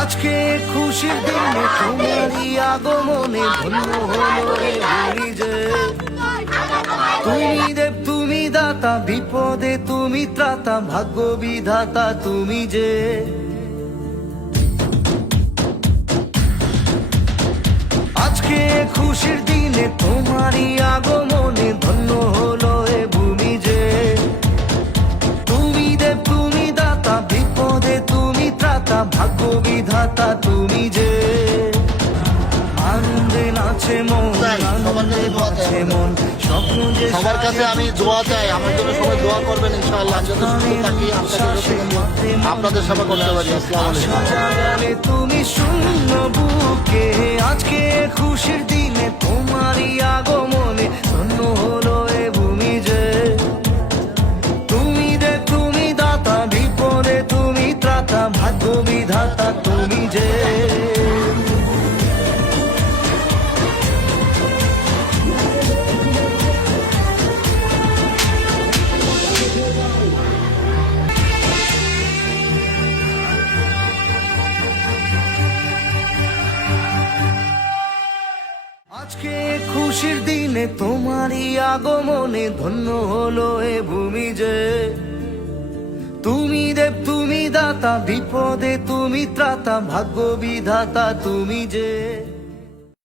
আজকে খুশির দিনে তোমারই আগমনে ধন্য হলো রে ভুলি যে। তুমি দেব, তুমি দাতা, বিপদে তুমি ত্রাতা, ভাগ্য বিধাতা তুমি যে। আজকে খুশির দিনে তোমারই আগমনে ভাগ্য বিধাতা তুমি যে। আনন্দে নাচে মন আনন্দে নাচে মন স্বপ্ন যে সবার কাছে আমি দোয়া চাই আমার জন্য সবাই দোয়া করবেন ইনশাআল্লাহ আমি সুস্থ থাকি আপনাদের সেবা করতে পারি আসসালামু আলাইকুম। তুমি শূন্য বুকে আজকে খুশির বিধাতা তুমি যে। আজকে খুশির দিনে তোমারই আগমনে ধন্য হলো এ ভূমি যে। তুমি দেব দাতা বিপদে তুমি ত্রাতা ভাগ্য বিধাতা তুমি যে।